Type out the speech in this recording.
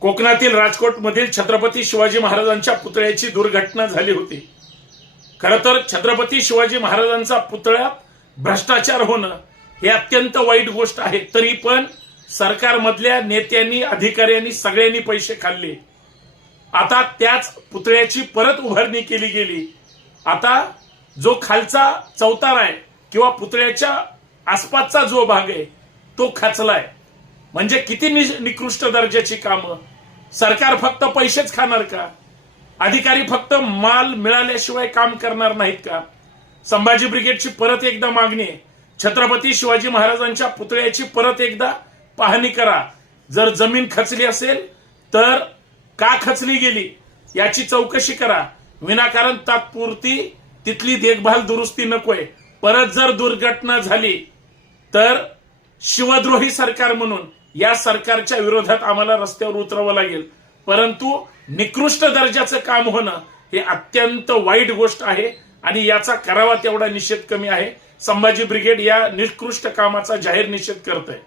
कोकणातील राजकोटमधील छत्रपती शिवाजी महाराजांच्या पुतळ्याची दुर्घटना झाली होती. खरं तर छत्रपती शिवाजी महाराजांचा पुतळ्यात भ्रष्टाचार होणं हे अत्यंत वाईट गोष्ट आहे. तरी पण सरकारमधल्या नेत्यांनी अधिकाऱ्यांनी सगळ्यांनी पैसे खाल्ले. आता त्याच पुतळ्याची परत उभारणी केली गेली. आता जो खालचा चौतारा आहे किंवा पुतळ्याच्या आसपासचा जो भाग आहे तो खचलाय. म्हणजे किती नि- निकृष्ट दर्जाची कामं? सरकार फक्त पैसेच खाणार का? अधिकारी फक्त माल मिळाल्याशिवाय काम करणार नाहीत का? संभाजी ब्रिगेडची परत एकदा मागणी आहे. छत्रपती शिवाजी महाराजांच्या पुतळ्याची परत एकदा पाहणी करा. जर जमीन खचली असेल तर का खचली गेली याची चौकशी करा. विनाकारण तात्पुरती तिथली देखभाल दुरुस्ती नकोय. परत जर दुर्घटना झाली तर शिवद्रोही सरकार म्हणून या सरकारच्या विरोधात आम्हाला रस्त्यावर उतरावं लागेल. परंतु निकृष्ट दर्जाचं काम होणं हे अत्यंत वाईट गोष्ट आहे आणि याचा करावा तेवढा निषेध कमी आहे. संभाजी ब्रिगेड या निकृष्ट कामाचा जाहीर निषेध करत आहे